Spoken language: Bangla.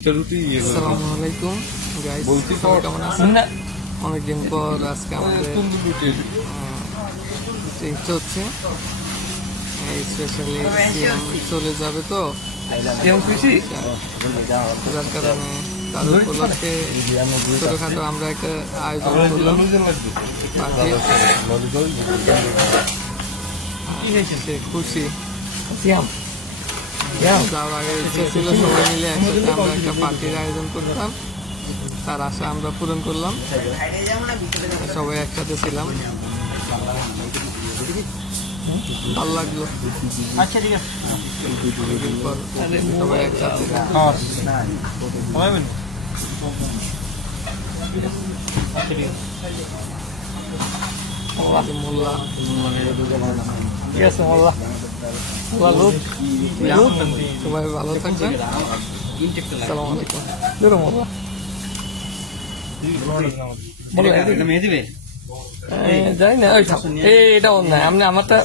আসসালামু আলাইকুম গাইস, কেমন আছেন? অনেকদিন পর আজকে আমাদের চেঞ্জ হচ্ছে, স্পেশালি চলে যাবে তো যার কারণে তার উপলক্ষে ছোটখাটো আমরা একটা আয়োজন করলাম। খুশি যাওয়ার আগে ইচ্ছা ছিল সবাই মিলে একসাথে আমরা একটা পার্টির আয়োজন করতাম, তার আশা আমরা পূরণ করলাম। সবাই একসাথে ছিলাম, ভালো লাগলো। সবাই একসাথে মোল্লা ঠিক আছে, মোল্লা সবাই ভালো থাকবেন। আসসালামু আলাইকুম। জানি না এটা অন্যায়, আপনি আমারটা